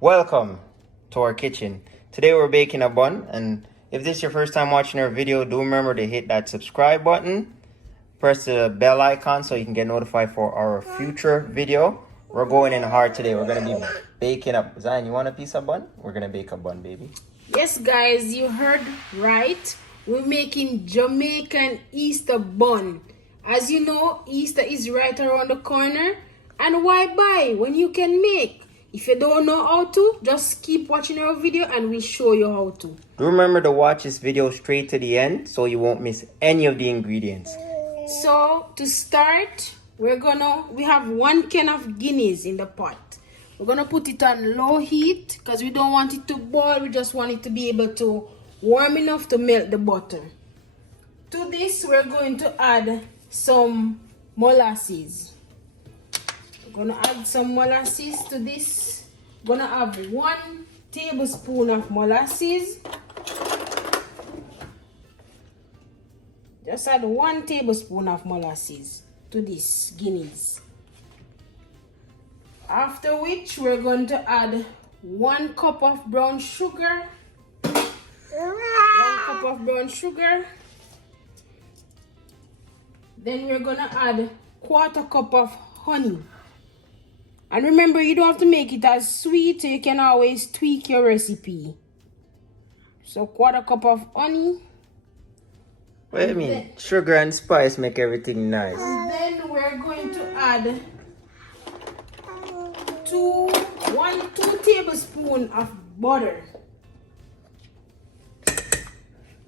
Welcome to our kitchen. Today we're baking a bun, and if this is your first time watching our video, do remember to hit that subscribe button, press the bell icon so you can get notified for our future video. We're going in hard today. We're going to be baking up. Zion, you want a piece of bun? We're going to bake a bun, baby. Yes, guys, you heard right. We're making Jamaican Easter bun. As you know, Easter is right around the corner. And why buy when you can make? If you don't know how to, just keep watching our video and we'll show you how to. Do remember to watch this video straight to the end so you won't miss any of the ingredients. So to start, we have 1 can of Guinness in the pot. We're gonna put it on low heat because we don't want it to boil. We just want it to be able to warm enough to melt the butter. To this, we're going to add some molasses. We're gonna add some molasses to this. We're gonna have 1 tablespoon of molasses. Just add 1 tablespoon of molasses to this Guinness. After which we're going to add 1 cup of brown sugar. 1 cup of brown sugar. Then we're gonna add 1/4 cup of honey. And remember, you don't have to make it as sweet, so you can always tweak your recipe. So 1/4 cup of honey. What do you mean? Sugar and spice make everything nice. Then we're going to add 2 tablespoons of butter.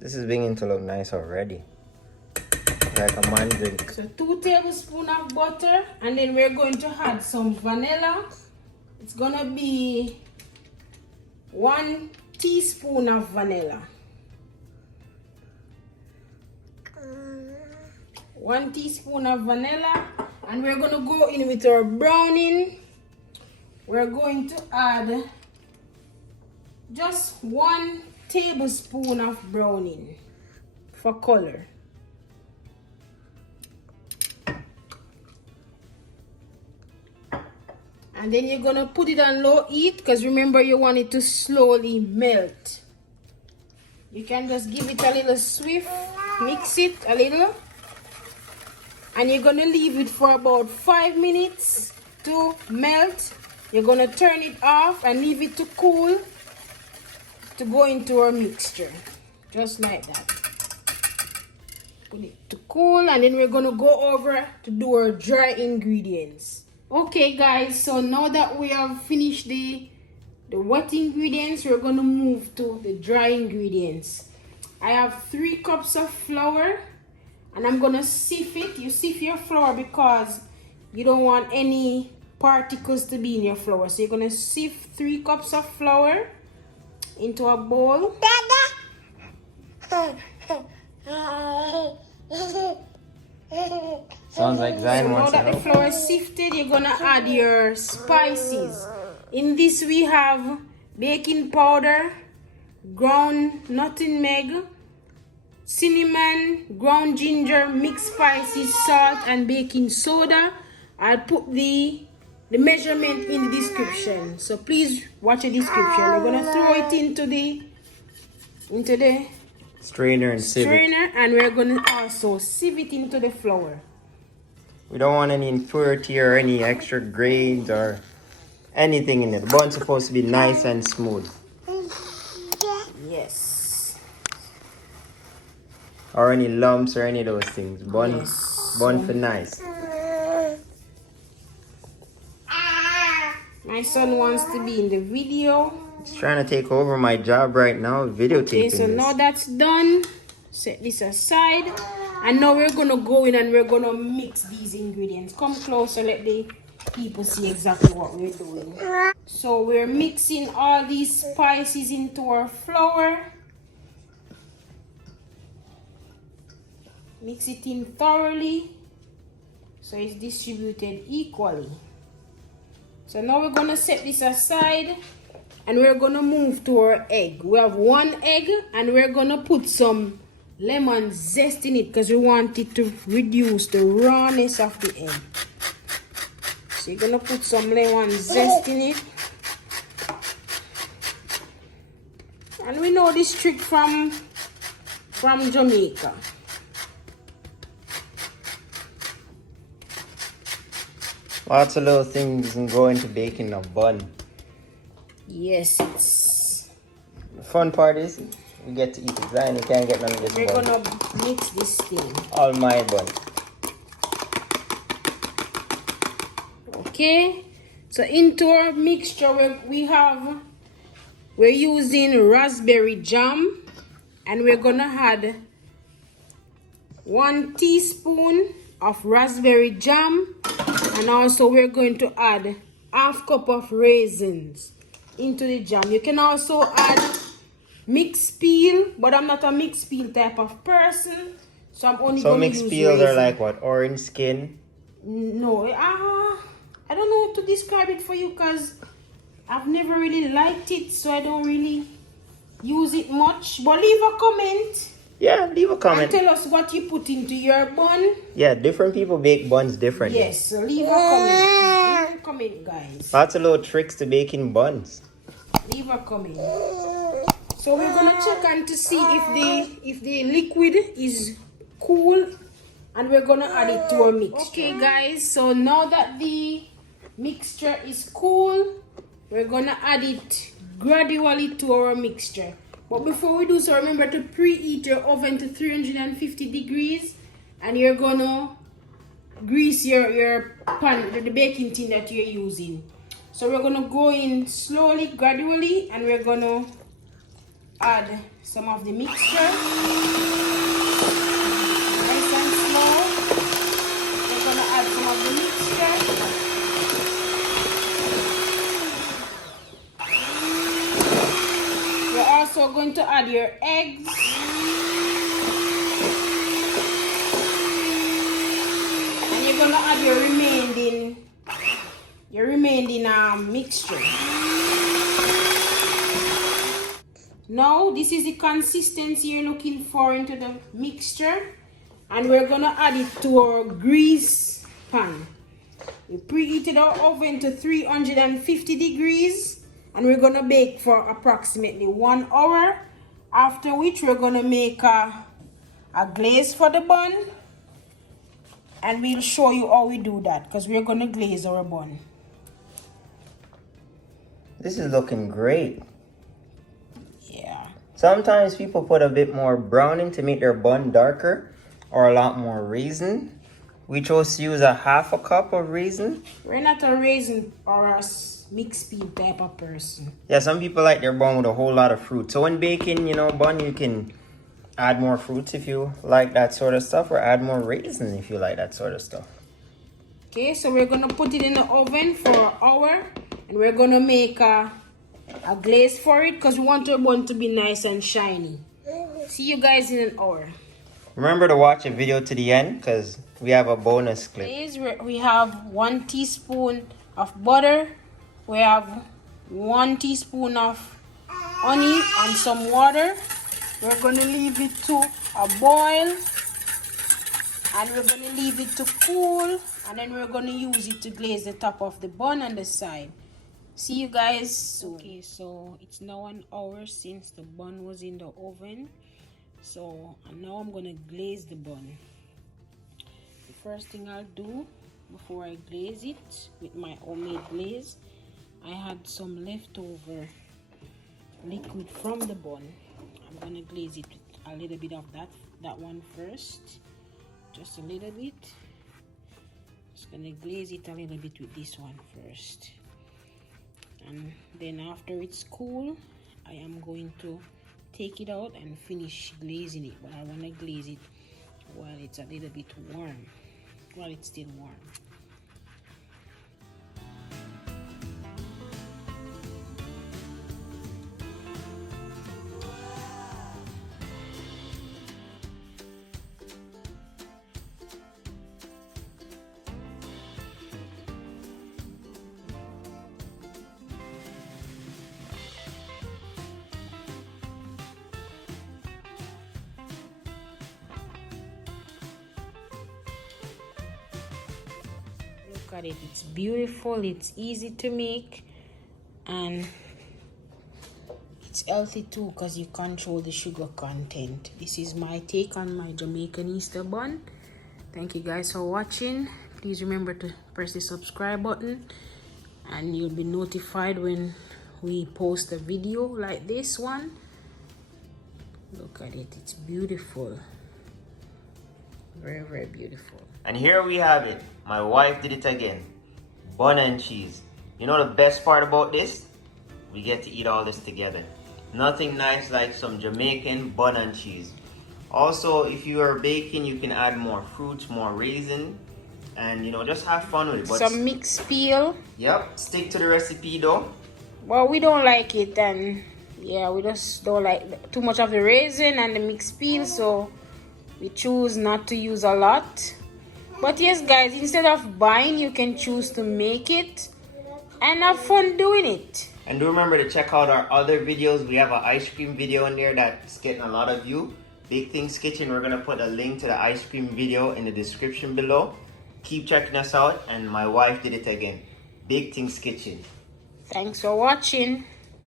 This is beginning to look nice already. Like a man drink. So 2 tablespoons of butter, and then we're going to add some vanilla. It's gonna be 1 teaspoon of vanilla. 1 teaspoon of vanilla, and we're gonna go in with our browning. We're going to add just 1 tablespoon of browning for color. And then you're gonna put it on low heat because remember, you want it to slowly melt. You can just give it a little swift, mix it a little, and you're gonna leave it for about 5 minutes to melt. You're gonna turn it off and leave it to cool to go into our mixture, just like that. Put it to cool, and then we're gonna go over to do our dry ingredients. Okay guys, so now that we have finished the wet ingredients, we're gonna move to the dry ingredients. I have 3 cups of flour, and I'm gonna sieve it. You sieve your flour because you don't want any particles to be in your flour. So you're gonna sieve 3 cups of flour into a bowl. Sounds like Zion So now wants to that the help. flour is sifted, you're gonna add your spices. In this we have baking powder, ground nutmeg, cinnamon, ground ginger, mixed spices, salt, and baking soda. I'll put the measurement in the description, so please watch the description. We're gonna throw it into the Strainer and sieve it. strainer, and we're gonna also sieve it into the flour. We don't want any impurity or any extra grains or anything in it. The bun's supposed to be nice and smooth. Yes. Or any lumps or any of those things. Bun, Yes. bun for nice. My son wants to be in the video. He's trying to take over my job right now, videotaping Okay, so this. now that's done. Set this aside. And now we're gonna go in and we're gonna mix these ingredients. Come closer, let the people see exactly what we're doing. So we're mixing all these spices into our flour. Mix it in thoroughly so it's distributed equally. So now we're gonna set this aside and we're gonna move to our egg. We have 1 egg and we're gonna put some lemon zest in it because we want it to reduce the rawness of the egg. So you're gonna put some lemon zest in it. And we know this trick from Jamaica. Lots of little things can go into baking a bun. Yes, it's... The fun part is we get to eat it. Zion, you can't get none of this We're bun. gonna mix this thing. All my bun. Okay, so into our mixture we're using raspberry jam, and we're gonna add 1 teaspoon of raspberry jam, and also we're going to add half cup of raisins into the jam. You can also add mixed peel, but I'm not a mixed peel type of person, so I'm only going to use mixed peels raisin. are like what? Orange skin? No, I don't know how to describe it for you because I've never really liked it, so I don't really use it much. But leave a comment. Yeah, leave a comment. And tell us what you put into your bun. Yeah, different people bake buns differently. Yes, so leave a comment. Leave a comment, guys. Lots of little tricks to baking buns. Leave a comment. So we're gonna check and to see if the liquid is cool, and we're gonna add it to our mixture. Okay, guys. So now that the mixture is cool, we're gonna add it gradually to our mixture. But before we do so, remember to preheat your oven to 350 degrees, and you're gonna grease your pan, the baking tin that you're using. So we're gonna go in slowly, gradually, and we're gonna add some of the mixture. Nice and slow. We're gonna add some of the mixture. You're also going to add your eggs. And you're gonna add your remaining mixture. Now this is the consistency you're looking for into the mixture, and we're gonna add it to our grease pan. We preheated our oven to 350 degrees, and we're gonna bake for approximately 1 hour, after which we're gonna make a glaze for the bun, and we'll show you how we do that because we're gonna glaze our bun. This is looking great. Yeah. Sometimes people put a bit more browning to make their bun darker, or a lot more raisin. We chose to use a half a cup of raisin. We're not a raisin or a mixed peel type of person. Yeah, some people like their bun with a whole lot of fruit. So when baking, bun, you can add more fruits if you like that sort of stuff, or add more raisin if you like that sort of stuff. Okay, so we're gonna put it in the oven for an hour, and we're gonna make a glaze for it because we want our bun to be nice and shiny. See you guys in an hour. Remember to watch the video to the end because we have a bonus clip. Please, we have 1 teaspoon of butter. We have 1 teaspoon of honey and some water. We're gonna leave it to a boil, and we're gonna leave it to cool, and then we're gonna use it to glaze the top of the bun and the side. See you guys soon. Okay, so it's now 1 hour since the bun was in the oven. So now I'm gonna glaze the bun. The first thing I'll do before I glaze it with my homemade glaze, I had some leftover liquid from the bun. I'm gonna glaze it with a little bit of that one first, just a little bit. Just gonna glaze it a little bit with this one first, and then after it's cool, I am going to take it out and finish glazing it. But I want to glaze it while it's a little bit warm, while it's still warm. Look at it, it's beautiful, it's easy to make, and It's healthy too because you control the sugar content. This is my take on my Jamaican Easter bun. Thank you guys for watching. Please remember to press the subscribe button and you'll be notified when we post a video like this one. Look at it, it's beautiful. Very, very beautiful. And here we have it. My wife did it again. Bun and cheese. You know the best part about this? We get to eat all this together. Nothing nice like some Jamaican bun and cheese. Also, if you are baking, you can add more fruits, more raisin, and you know, just have fun with it. But some mixed peel. Yep, stick to the recipe though. Well, we don't like it, and yeah, we just don't like too much of the raisin and the mixed peel, so we choose not to use a lot. But yes guys, instead of buying, you can choose to make it and have fun doing it. And do remember to check out our other videos. We have an ice cream video in there that's getting a lot of views. Bigtings Kitchen, we're gonna put a link to the ice cream video in the description below. Keep checking us out, and my wife did it again. Bigtings Kitchen. Thanks for watching.